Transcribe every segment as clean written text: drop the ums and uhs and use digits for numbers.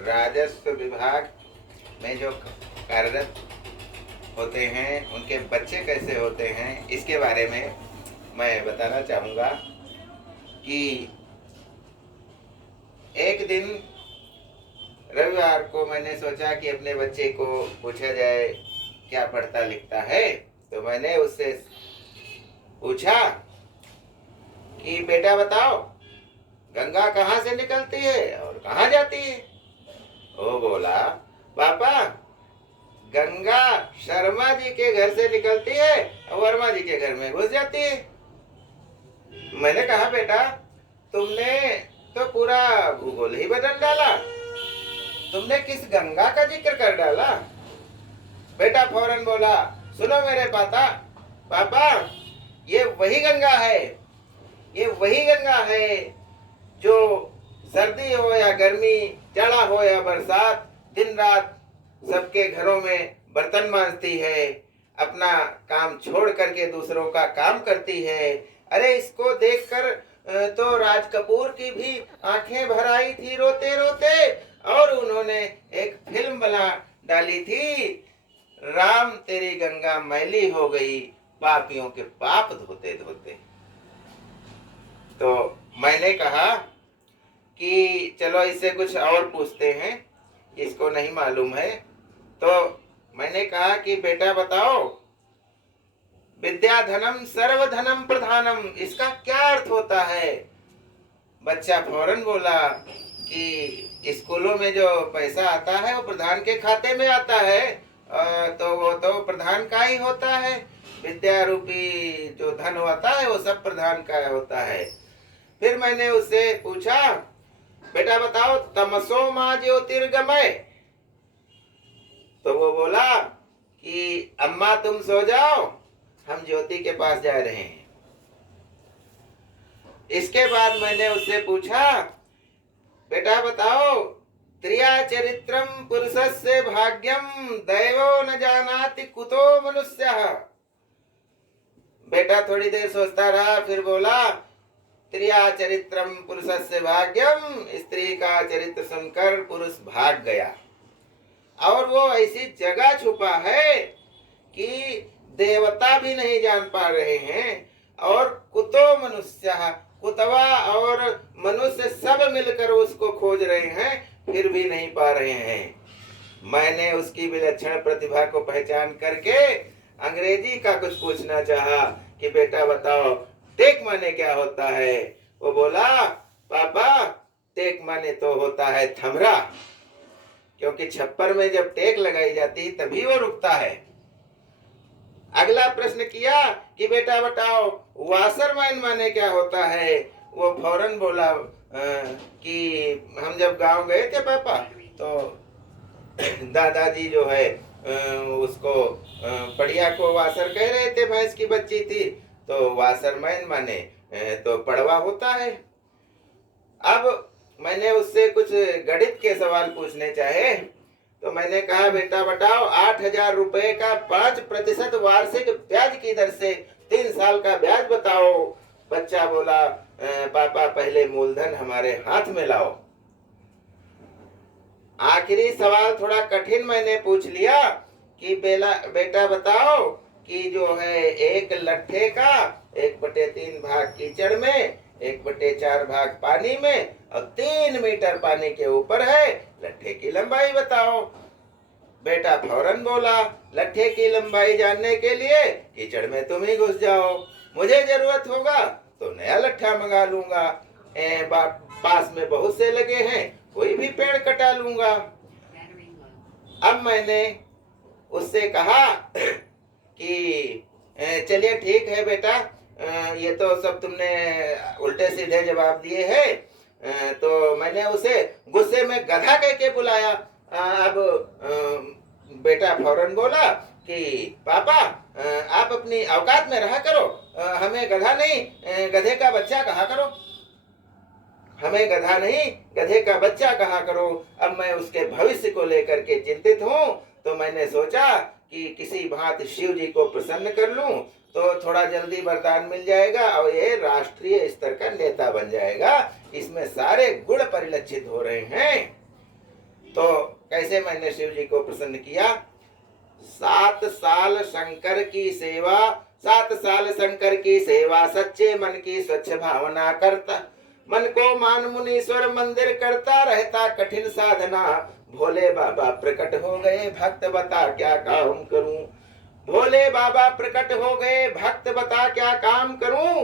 राजस्व विभाग में जो कार्यरत होते हैं उनके बच्चे कैसे होते हैं, इसके बारे में मैं बताना चाहूँगा कि एक दिन रविवार को मैंने सोचा कि अपने बच्चे को पूछा जाए क्या पढ़ता लिखता है। तो मैंने उससे पूछा कि बेटा बताओ, गंगा कहाँ से निकलती है और कहाँ जाती है। वो बोला, पापा गंगा शर्मा जी के घर से निकलती है और वर्मा जी के घर में घुस जाती है। मैंने कहा, बेटा तुमने तो पूरा भूगोल ही बदल डाला, तुमने किस गंगा का जिक्र कर डाला। बेटा फौरन बोला, सुनो मेरे पापा, ये वही गंगा है, ये वही गंगा है जो सर्दी हो या गर्मी, जाड़ा हो या बरसात, दिन रात सबके घरों में बर्तन मांजती है, अपना काम छोड़ करके दूसरों का काम करती है। अरे इसको देखकर तो राज कपूर की भी आंखें भर आई थी रोते रोते, और उन्होंने एक फिल्म बना डाली थी, राम तेरी गंगा मैली हो गई पापियों के पाप धोते धोते। तो मैंने कहा कि चलो इससे कुछ और पूछते हैं, इसको नहीं मालूम है। तो मैंने कहा कि बेटा बताओ, विद्या धनम सर्वधनम प्रधानम, इसका क्या अर्थ होता है। बच्चा फौरन बोला कि स्कूलों में जो पैसा आता है वो प्रधान के खाते में आता है, तो वो तो प्रधान का ही होता है। विद्या रूपी जो धन होता है वो सब प्रधान का होता है। फिर मैंने उससे पूछा, बेटा बताओ तमसो माँ ज्योतिर्गमय। तो वो बोला कि अम्मा तुम सो जाओ, हम ज्योति के पास जा रहे हैं। इसके बाद मैंने उससे पूछा, बेटा बताओ त्रिया चरित्रम पुरुषस्य भाग्यम दैवो न जानाति कुतो मनुष्यः। बेटा थोड़ी देर सोचता रहा, फिर बोला, त्रिया चरित्रम पुरुषस्य भाग्यम, स्त्री का चरित्र सुनकर पुरुष भाग गया। और वो ऐसी जगह छुपा है कि देवता भी नहीं जान पा रहे हैं, और कुतो मनुष्य, कुतवा और मनुष्य सब मिलकर उसको खोज रहे हैं, फिर भी नहीं पा रहे हैं। मैंने उसकी विलक्षण प्रतिभा को पहचान करके अंग्रेजी का कुछ पूछना चाहा कि बेटा बताओ टेक माने क्या होता है। वो बोला, पापा टेक माने तो होता है थमरा, क्योंकि छप्पर में जब टेक लगाई जाती है तभी वो रुकता है। अगला प्रश्न किया कि बेटा बताओ वाशरमैन माने क्या होता है। वो फौरन बोला कि हम जब गांव गए थे पापा, तो दादाजी जो है उसको पड़िया को वासर कह रहे थे, भैंस की बच्ची थी, तो वाशरमैन माने तो पड़वा होता है। अब मैंने उससे कुछ गणित के सवाल पूछने चाहे, तो मैंने कहा, बेटा बताओ 8,000 रुपए का 5% वार्षिक ब्याज की दर से 3 साल का ब्याज बताओ। बच्चा बोला, पापा पहले मूलधन हमारे हाथ में लाओ। आखिरी सवाल थोड़ा कठिन मैंने पूछ लिया कि बेटा बताओ कि जो है एक लट्ठे का 1/3 भाग कीचड़ में, 1/4 भाग पानी में, और 3 मीटर पानी के ऊपर है, लट्ठे की लंबाई बताओ। बेटा फौरन बोला, लट्ठे की लंबाई जानने के लिए कीचड़ में तुम ही घुस जाओ, मुझे जरूरत होगा तो नया लट्ठा मंगा लूंगा, पास में बहुत से लगे हैं, कोई भी पेड़ कटा लूंगा। अब मैंने उससे कहा कि चलिए ठीक है बेटा, ये तो सब तुमने उल्टे सीधे जवाब दिए हैं। तो मैंने उसे गुस्से में गधा कह के बुलाया। अब बेटा फौरन बोला कि पापा आप अपनी औकात में रहा करो, हमें गधा नहीं गधे का बच्चा कहा करो, हमें गधा नहीं गधे का बच्चा कहा करो। अब मैं उसके भविष्य को लेकर के चिंतित हूँ, तो मैंने सोचा कि किसी भांति शिव जी को प्रसन्न कर लूं तो थोड़ा जल्दी वरदान मिल जाएगा और ये राष्ट्रीय स्तर का नेता बन जाएगा। इसमें सारे गुण परिलक्षित हो रहे हैं। तो कैसे मैंने शिव जी को प्रसन्न किया? 7 साल शंकर की सेवा, 7 साल शंकर की सेवा, सच्चे मन की स्वच्छ भावना करता, मन को मान मुनीश्वर मंदिर करता, रहता कठिन साधना, भोले बाबा प्रकट हो गए, भक्त बता क्या काम करूं। भोले बाबा प्रकट हो गए, भक्त बता क्या काम करूं।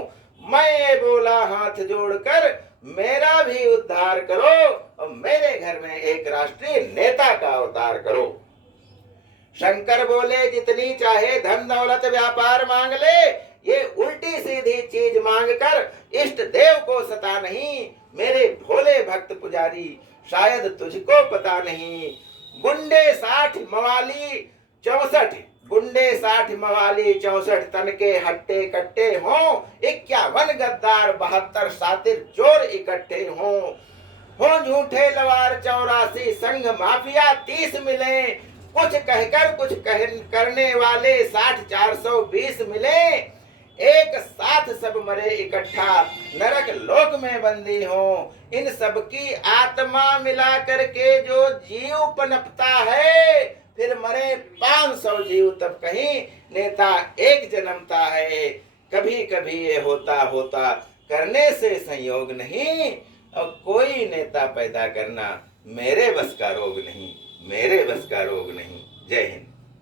मैं ये बोला हाथ जोड़कर, मेरा भी उद्धार करो और मेरे घर में एक राष्ट्रीय नेता का अवतार करो। शंकर बोले जितनी चाहे धन दौलत व्यापार मांग ले, ये उल्टी सीधी चीज मांग कर इष्ट देव को सता नहीं। मेरे भोले भक्त पुजारी शायद तुझको पता नहीं। गुंडे 60 मवाली 64, गुंडे 60 मवाली 64 तन के हट्टे कट्टे हों, 51 गद्दार 72 शातिर चोर इकट्ठे हों, हो झूठे लवार 84 संघ माफिया 30 मिले, कुछ कहकर कुछ करने वाले 60 420 मिले, एक साथ सब मरे इकट्ठा नरक लोक में बंदी हो। इन सब की आत्मा मिला करके जो जीव पनपता है, फिर मरे 500 जीव तब कहीं नेता एक जन्मता है। कभी कभी ये होता होता करने से संयोग नहीं, और कोई नेता पैदा करना मेरे बस का रोग नहीं, मेरे बस का रोग नहीं। जय हिंद।